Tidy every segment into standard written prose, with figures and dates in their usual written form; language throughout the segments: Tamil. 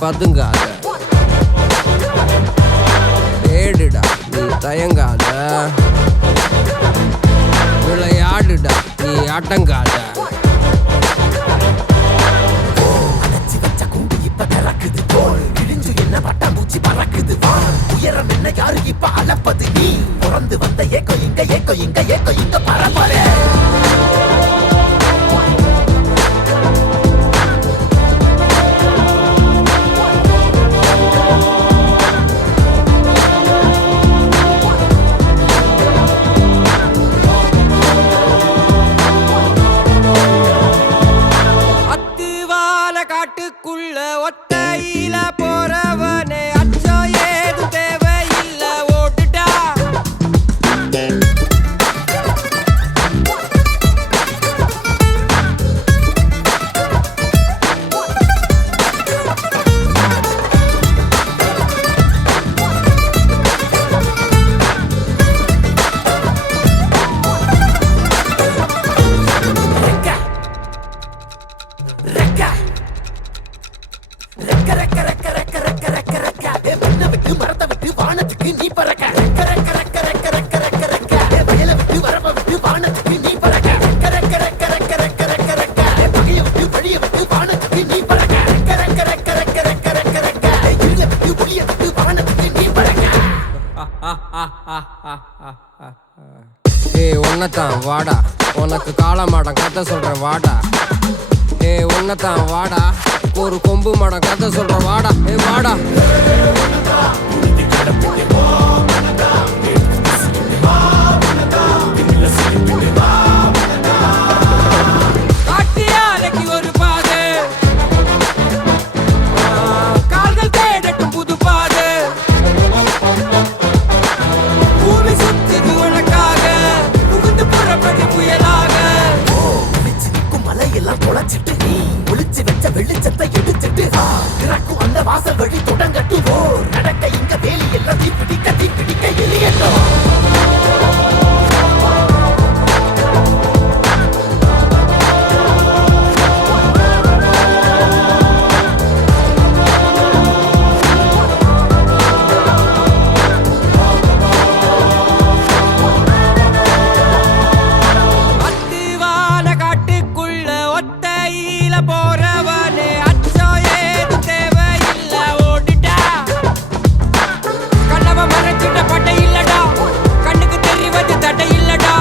பதுங்காத, தேடுடா நீ தயங்காத, விளையாடுடா நீ அடங்காத. அடைச்சி வச்ச கூண்டு இப்ப திறக்குது, இடிஞ்சு என்ன பட்டாம்பூச்சி பறக்குது. உயரம் என்ன யாரு இப்ப அளப்பது, நீ பிறந்து வந்த ஏக்கோ இங்க ஏக்கோ இங்க ஏக்கோ இங்க பரம்பரை. காட்டுக்குள்ள ஒத்தையில போறவனே அச்சம் ஏதும் தேவையில்ல, ஓட்டுடா. வானத்துக்கு நீ பறக்க, வயல விட்டு வரப்ப விட்டு வானத்துக்கு நீ பறக்க, பகைய விட்டு வழிய விட்டு வானத்துக்கு நீ பறக்க, இருள விட்டு ஒளிய விட்டு வானத்துக்கு நீ பறக்க. உன்னத்தான் வாடா, உனக்கு காளமாடம் கதை சொல்றேன் வாடா. உன்னத்தான் வாடா, ஒரு கொம்பு மாடம் கதை சொல்றேன் வாடா. வாடா காட்டியாலைக்கு ஒரு பாது, கால்கள் தேடட்டும் புது பாது. பூமி சுத்துது உனக்காக, புகுந்து புறப்பட்டு புயலாக. ஒளிச்சு நிற்கும் மலையெல்லாம் தொலைச்சிட்டு, நீ ஒளிச்சு வச்ச வெளிச்சத்தை எடுத்துட்டு, திறக்கும் அந்த வாசல் வழி தொடங்கட்டு. நடக்க இங்க வேலி எல்லாம் தீப்பிடிக்க எரியட்டும். போறவனே அச்சம் ஏதும் தேவையில்ல, ஓடிட்டா. கண்ணவ மறைச்சிட்ட பட்டை இல்லடா, கண்ணுக்கு தெரிவது தடை இல்லடா.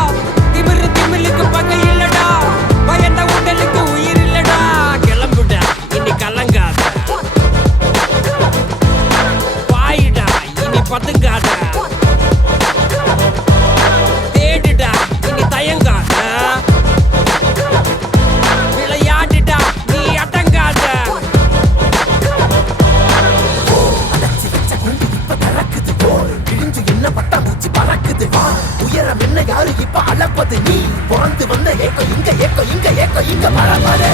திமிழுக்கு பகை இல்லடா, பயந்த உடலுக்கு உயிர் இல்லடா. கிளம்புடா இனி கலங்காத, பாயிடா இனி பதுங்காத, தேடுடா இனி தயங்காத, உயரம் என்ன யாரு இப்ப அளப்பது, நீ பிறந்து வந்த ஏக்கோ இங்க ஏக்கோ இங்க ஏக்கோ இங்க பரம்பரை.